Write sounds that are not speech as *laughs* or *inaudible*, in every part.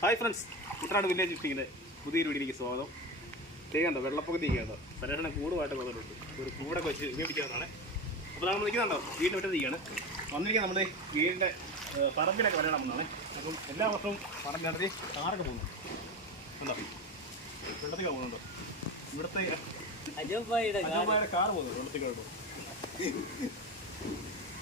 Hi friends Kuttanad village ഫിഷിങ്ങിന്റെ പുതിയൊരു വീഡിയോയിലേക്ക് സ്വാഗതം. ചെയ്യുന്നുണ്ടോ വെള്ളപ്പൊക്കത്തി കേട്ടോ. സരേഷനെ കൂടുമായിട്ട് വന്നിട്ടുണ്ട്. ഒരു കൂടൊക്കെ വെച്ച് ഉപയോഗിക്കാവുന്നതാണ് അപ്പോൾ നമ്മൾ നിൽക്കുന്നുണ്ടോ? വിട്ടത് ചെയ്യാണ് വന്നിരിക്കുക നമ്മുടെ വീടിന്റെ പറമ്പിലൊക്കെ വരണം എന്നാണ് അപ്പം എല്ലാ വർഷവും പറമ്പിനകത്ത് കാറൊക്കെ പോകുന്നു എന്താ വെള്ളത്തിൽ പോകുന്നുണ്ടോ? ഇവിടുത്തെ അജോബായുടെ കാർ പോകുന്നു വെള്ളത്തിൽ കേട്ടോ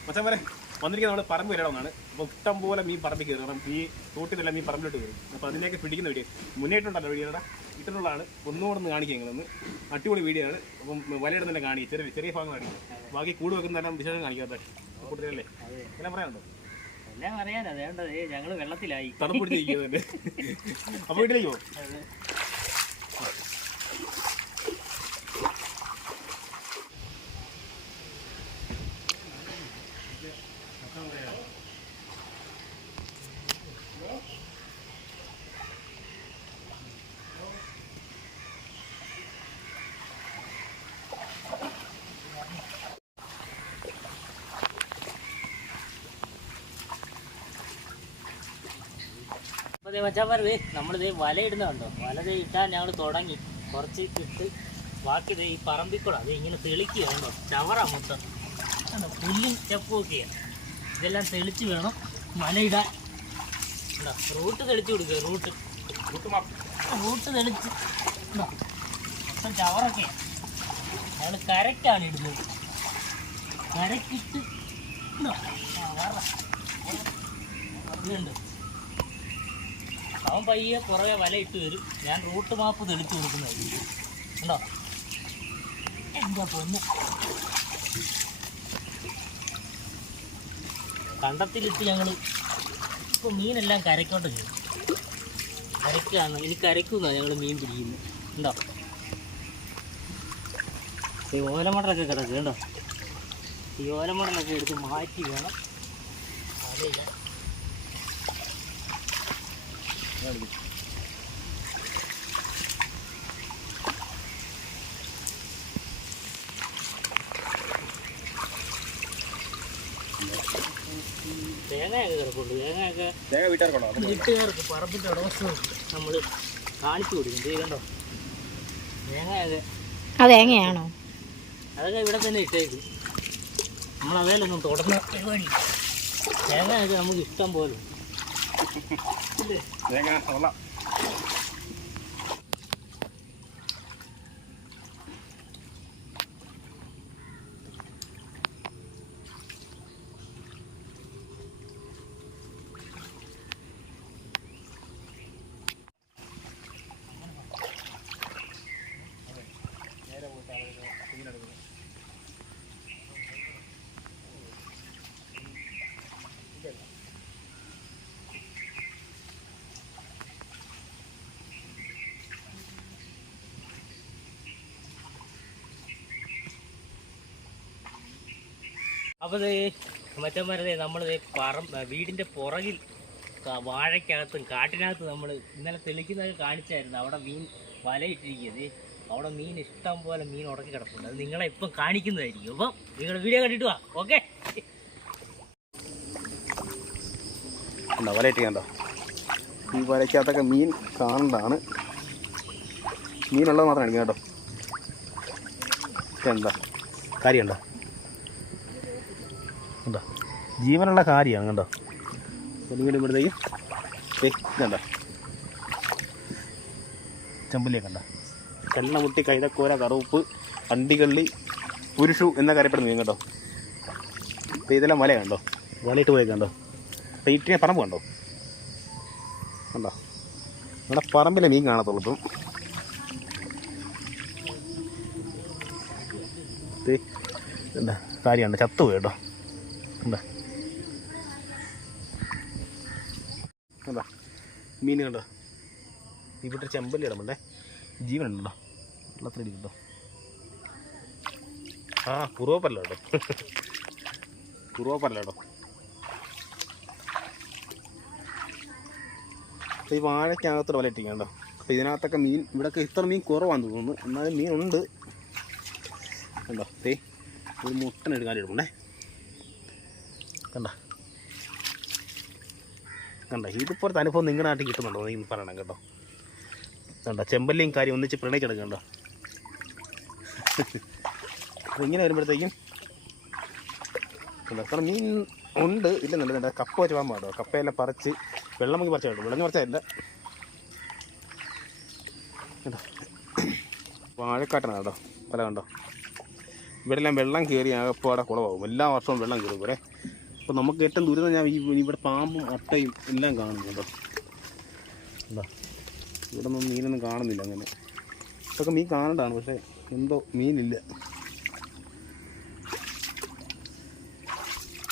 മച്ചന്മാരെ വന്നിരിക്കുന്നത് നമ്മൾ പറമ്പ് വരണമെന്നാണ് അപ്പോൾ ഇഷ്ടം പോലെ മീൻ പറമ്പിൽ കയറി. കാരണം ഈ തോട്ടിലെല്ലാം മീൻ പറമ്പിലോട്ട് കയറും. അപ്പോൾ അതിലേക്ക് പിടിക്കുന്ന വീഡിയോ മുന്നേറ്റുണ്ടല്ലോ വീഡിയോയുടെ ഇത്തരമുള്ളതാണ് ഒന്നുകൂടെ ഒന്ന് കാണിക്കുക നിങ്ങളൊന്ന്. അടിപൊളി വീഡിയോ ആണ്. അപ്പം വലയുടെ തന്നെ കാണിക്കുക ചെറിയ ചെറിയ ഭാഗം കാണിക്കുക ബാക്കി കൂട് വെക്കുന്നതെല്ലാം വിശേഷം കാണിക്കാത്ത കൂടുതലല്ലേ എല്ലാം പറയാനുണ്ടോ? എല്ലാം അറിയാൻ വേണ്ടത് ഞങ്ങൾ വെള്ളത്തിലായി. തണുപ്പ് പിടിച്ചിരിക്കുന്നത് *laughs* അപ്പോൾ വീട്ടിലേക്ക് പോകും അപ്പൊ ദേ മച്ചാൻ പറഞ്ഞത് നമ്മളിത് വല ഇടുന്ന കണ്ടോ? വല ദേ ഇട്ടാൻ ഞങ്ങൾ തുടങ്ങി. കുറച്ച് ഇട്ട് ബാക്കി ദേ ഈ പറമ്പിക്കൂടെ അത് ഇങ്ങനെ തെളിക്കുക കണ്ടോ? ചവറ മൊത്തം. കണ്ടോ? പുല്ലും ചെപ്പും ഒക്കെയാണ് ഇതെല്ലാം തെളിച്ച് വേണം വല ഇടാൻ. കണ്ടോ? റൂട്ട് തെളിച്ച് കൊടുക്കുക റൂട്ട്. റൂട്ട് തെളിച്ച്. കണ്ടോ? മൊത്തം ചവറൊക്കെയാണ് ഞങ്ങൾ കരക്കാണ് ഇടുന്നത്. കരക്കിട്ട് ഇതുണ്ട്. അവൻ പയ്യെ പുറകെ വല ഇട്ട് വരും. ഞാൻ റൂട്ട് മാപ്പ് തെളിച്ചു കൊടുക്കുന്നതായിരിക്കും ഉണ്ടോ എന്താ പൊന്ന്. കണ്ടത്തിലിട്ട് ഞങ്ങൾ ഇപ്പോൾ മീനെല്ലാം കരയ്ക്കോട്ട് ചെയ്യും. കരയ്ക്കാണ്. ഇനി കരയ്ക്കുന്ന ഞങ്ങൾ മീൻ പിടിക്കുന്നു ഉണ്ടോ ഈ ഓലമടലൊക്കെ കിടക്കുക കേട്ടോ ഈ ഓലമടലൊക്കെ എടുത്ത് മാറ്റി വേണം. അതെ. തേങ്ങയൊക്കെ കിടപ്പുണ്ട്. തേങ്ങയൊക്കെ തേങ്ങ വീട്ടുകാർക്കുണ്ടോ? വീട്ടുകാർക്ക് പറമ്പിന്റെ ഉടമസ്ഥർക്ക് നമ്മൾ കാണിച്ചു കൊടുക്കും. തേങ്ങയൊക്കെ അത് തേങ്ങയാണോ? അതൊക്കെ ഇവിടെ തന്നെ ഇട്ടേക്കും. നമ്മൾ അതേലൊന്നും തുടർന്ന് പരിപാടി തേങ്ങയൊക്കെ നമുക്ക് ഇഷ്ടം പോലെ ഇല്ലേ തേങ്ങ അപ്പോൾ ദേ മറ്റന്മാരെ നമ്മൾ പറം വീടിന്റെ പുറകിൽ വാഴയ്ക്കകത്തും കാട്ടിനകത്തും നമ്മൾ ഇന്നലെ തെളിക്കുന്നത് കാണിച്ചായിരുന്നു. അവിടെ മീൻ വലയിട്ടിരിക്കുന്നത് അവിടെ മീൻ ഇഷ്ടം പോലെ മീൻ ഉടക്കി കിടപ്പുണ്ട്. അത് നിങ്ങളെ ഇപ്പം കാണിക്കുന്നതായിരിക്കും. അപ്പം നിങ്ങൾ വീഡിയോ കണ്ടിട്ട് വാ ഓക്കെ? കണ്ടോ ഈ വലയ്ക്കകത്തൊക്കെ മീൻ കാണണ്ടാണ് മീനുള്ളത് മാത്രം കേട്ടോ. എന്താ കാര്യമുണ്ടോ? ഉണ്ടോ ജീവനുള്ള കാര്യമാണ് കണ്ടോ? ഒന്നുകൂടി ഇവിടുത്തേക്ക് കണ്ടോ? ചെമ്പല്ലിയെ കണ്ട? കണ്ണമുട്ടി കൈതക്കോര കറുപ്പ് അണ്ടികള്ളി പുരുഷു എന്നൊക്കെ മീൻ കേട്ടോ ഇതെല്ലാം വല കണ്ടോ? വലയിട്ട് പോയി കണ്ടോ? പെയിറ്റിനെ പറമ്പ് കണ്ടോ? കണ്ടോ? നമ്മുടെ പറമ്പിലെ മീൻ കാണത്തുള്ളൂ ഇപ്പം. ദേ, എന്താ കാര്യമുണ്ട് ചത്തുപോയി കേട്ടോ. എന്താ മീൻ കണ്ടോ? ഇവിടെ ചെമ്പല്ലി ഇടമുണ്ടേ ജീവനുണ്ടോ വെള്ളത്തിൽ കേട്ടോ ആ കുറുവപ്പല്ല കേട്ടോ. കുറുവപ്പല്ല കേട്ടോ. ഈ വാഴയ്ക്കകത്തോടെ വല ഇട്ടിരിക്കണ്ടോ അപ്പോൾ ഇതിനകത്തൊക്കെ മീൻ ഇവിടെയൊക്കെ ഇത്ര മീൻ കുറവാന്ന് തോന്നുന്നു. എന്നാലും മീനുണ്ട്. കണ്ടോ? ദേ ഒരു മുട്ടൻ എടുക്കാൻ എടുക്കണേ കണ്ട? കണ്ട? ഇതുപോലത്തെ അനുഭവം നിങ്ങളുടെ നാട്ടിൽ കിട്ടുന്നുണ്ടോ? നീ പറയണം കേട്ടോ. കണ്ട? ചെമ്പല്ലിയും കാര്യം ഒന്നിച്ച് പ്രണയിച്ചെടുക്കണ്ടോ അപ്പോൾ ഇങ്ങനെ വരുമ്പോഴത്തേക്കും എത്ര മീൻ ഉണ്ട്? ഇല്ലെന്നല്ല കണ്ട കപ്പ വെച്ച് പോകാൻ പാടോ കപ്പയെല്ലാം പറിച്ച് വെള്ളം മുക്കി പറിച്ചാൽ വെള്ളം പറിച്ചതല്ല കേട്ടോ വാഴക്കാട്ടാണ് കേട്ടോ. പല കണ്ടോ? ഇവിടെല്ലാം വെള്ളം കയറി ആകപ്പാടെ കുളമാകും. എല്ലാ വർഷവും വെള്ളം കയറും ഇവിടെ അപ്പോൾ നമുക്ക് ഏറ്റവും ദുരിതം ഞാൻ ഇവിടെ പാമ്പും അട്ടയും എല്ലാം കാണുന്നുണ്ട് എന്താ ഇവിടെ ഒന്നും മീനൊന്നും കാണുന്നില്ല അങ്ങനെ. ഇതൊക്കെ മീൻ കാണണ്ടാണ് പക്ഷേ എന്തോ മീനില്ല.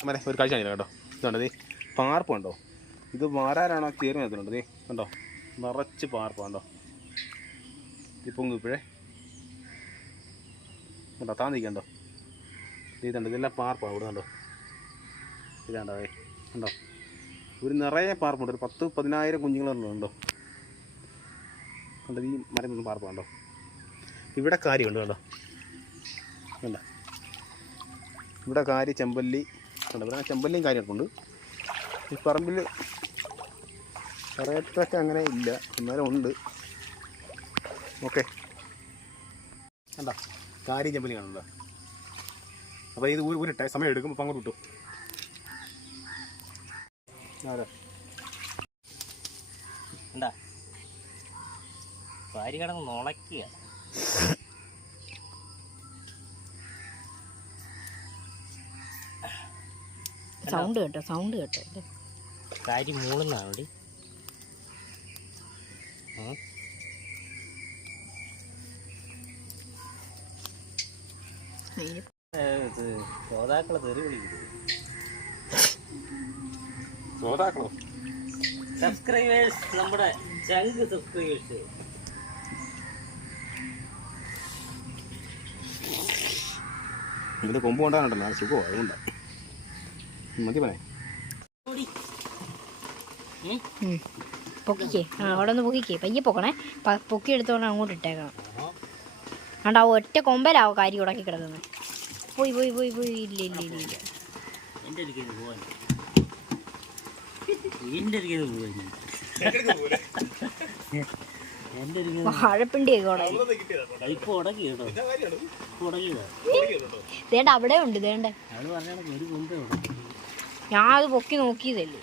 മരെ ഒരു കാഴ്ച കാണില്ല കേട്ടോ. ഇതുണ്ട് ദേ പാർപ്പ് കണ്ടോ? ഇത് മാരാരാണോ കയറി ദേ കണ്ടോ? നിറച്ച് പാർപ്പ് കണ്ടോ? ഇപ്പം ഇപ്പോഴേ. കണ്ടോ താന്നിരിക്കണ്ടോ നിൽക്കണ്ടോ? ഇതുണ്ട് ഇതെല്ലാം പാർപ്പാണ് ഇവിടെ കണ്ടോ? ഇതാണ്ടോ ഉണ്ടോ ഒരു നിറയെ പാർപ്പുണ്ട്. ഒരു പത്ത് പതിനായിരം കുഞ്ഞുങ്ങളുണ്ടോ കണ്ടോ? ഈ മരം നിന്ന് പാർപ്പുണ്ടോ ഇവിടെ കാര്യമുണ്ട് കണ്ടോ? വേണ്ട ഇവിടെ കാരി ചെമ്പല്ലി കണ്ടോ? ഇവിടെ ചെമ്പല്ലിയും കാര്യമൊക്കെ ഉണ്ട്. ഈ പറമ്പിൽ പറയത്തൊക്കെ അങ്ങനെ ഇല്ല. എന്നാലും ഉണ്ട്. ഓക്കെ. കണ്ടോ? കാരി ചെമ്പല്ലി കാണുന്നുണ്ടോ? അപ്പോൾ ഇത് ഊരിട്ടെ സമയം എടുക്കും അപ്പം അങ്ങോട്ട് ആരാ എന്താ? ഭാര്യ കിടന്ന് നുളയ്ക്കുക. സൗണ്ട് കേട്ടോ സൗണ്ട് കേട്ടോ. കാരി മൂളുന്നാണ് ഏ, ഇത് ശ്രോതാക്കളെ തെറി വിളിക്കുന്നു. ശ്രോതാക്കളോ സബ്സ്ക്രൈബേഴ്സ് നമ്മുടെ ചങ്ക് സബ്സ്ക്രൈബേഴ്സ് ഇതിന്റെ കൊമ്പ് കൊണ്ടാണല്ലോ സുഖമോ അതുകൊണ്ടാണ് മതി പറയാം. പൊക്കിക്കേ. ആ അവിടെ ഒന്ന് പൊക്കിക്കേ. പയ്യെ പൊക്കണേ. പൊക്കി എടുത്തോണ്ട് അങ്ങോട്ട് ഇട്ടേക്കണം. ആണ്ടാ ഒറ്റ കൊമ്പലാവോ കാരി ഉടക്കി കിടക്കുന്നത് പോയി പോയി പോയി പോയി. ഇല്ല ഇല്ല ഇല്ല ഇല്ല. എന്റെ പോവാൻ എന്റെ അടുക്കൽ വാഴപ്പിണ്ടിയൊക്കെ അവിടെ ഇപ്പൊ ഉടക്കി കേട്ടോ. ഇപ്പൊ ഉടക്കിയതാ? ദേണ്ട അവിടെ ഉണ്ട് ദേണ്ട അവൾ ഒരു കൊമ്പേ ഉടക്കി ഞാൻ അത് പൊക്കി നോക്കിയതല്ലേ.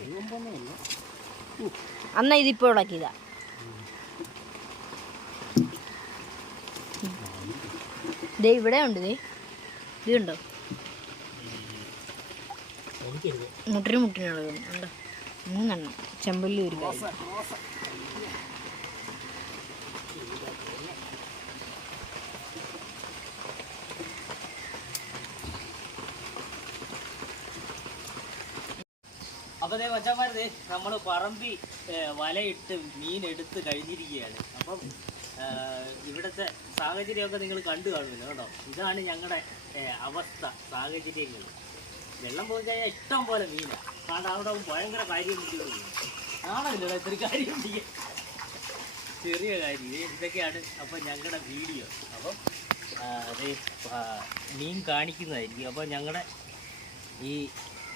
ഒരു കൊമ്പൊന്നുമില്ല അന്നാ ഇതിപ്പോ ഉടക്കിയതാ. ദേ ഇവിടെ ഉണ്ട് ദേ. ഇത് കണ്ടോ മുട്ടിന് മുട്ടിനുള്ളത് ഉണ്ടോ മൂന്നെണ്ണം. ചെമ്പല്ലി ഒരു കാര്യം അപ്പൊ ദേ മച്ചന്മാരെ നമ്മൾ പറമ്പി വലയിട്ട് മീൻ എടുത്ത് കഴിഞ്ഞിരിക്കുകയാണ്. അപ്പം ഇവിടുത്തെ സാഹചര്യമൊക്കെ നിങ്ങൾ കണ്ടു കാണുമല്ലോ കേട്ടോ. ഇതാണ് ഞങ്ങളുടെ അവസ്ഥ സാഹചര്യങ്ങൾ. വെള്ളം പോയി കഴിഞ്ഞാൽ ഇഷ്ടം പോലെ മീന. കാരണം അവിടെ ഭയങ്കര കാര്യം ആണല്ലോ ഇത്തിരി കാര്യം പിടിക്കുക ചെറിയ കാര്യം. ഇതൊക്കെയാണ് അപ്പം ഞങ്ങളുടെ വീഡിയോ. അപ്പം അത് മീൻ കാണിക്കുന്നതായിരിക്കും. അപ്പോൾ ഞങ്ങളുടെ ഈ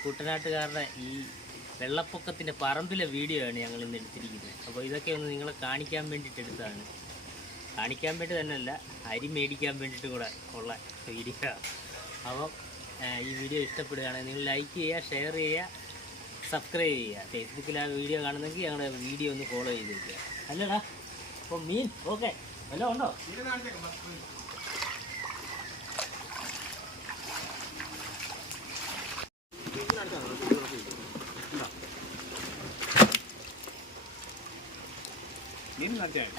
കുട്ടനാട്ടുകാരുടെ ഈ വെള്ളപ്പൊക്കത്തിന്റെ പറമ്പിലെ വീഡിയോ ആണ് ഞങ്ങൾ ഇന്ന് എടുത്തിരിക്കുന്നത്. അപ്പോൾ ഇതൊക്കെ ഒന്ന് നിങ്ങളെ കാണിക്കാൻ വേണ്ടിയിട്ട് എടുത്തതാണ്. കാണിക്കാൻ വേണ്ടി തന്നെയല്ല അരി മേടിക്കാൻ വേണ്ടിയിട്ട് കൂടെ ഉള്ള വീഡിയോ. അപ്പം ഈ വീഡിയോ ഇഷ്ടപ്പെടുകയാണെങ്കിൽ നിങ്ങൾ ലൈക്ക് ചെയ്യുക ഷെയർ ചെയ്യുക സബ്സ്ക്രൈബ് ചെയ്യുക. ഫേസ്ബുക്കിൽ ആ വീഡിയോ കാണുന്നെങ്കിൽ ഞങ്ങളുടെ വീഡിയോ ഒന്ന് ഫോളോ ചെയ്തിരിക്കുക. അല്ലടാ അപ്പോൾ മീൻ ഓക്കെ വല്ലതും ഉണ്ടോ? മീൻ നടത്തിയാൽ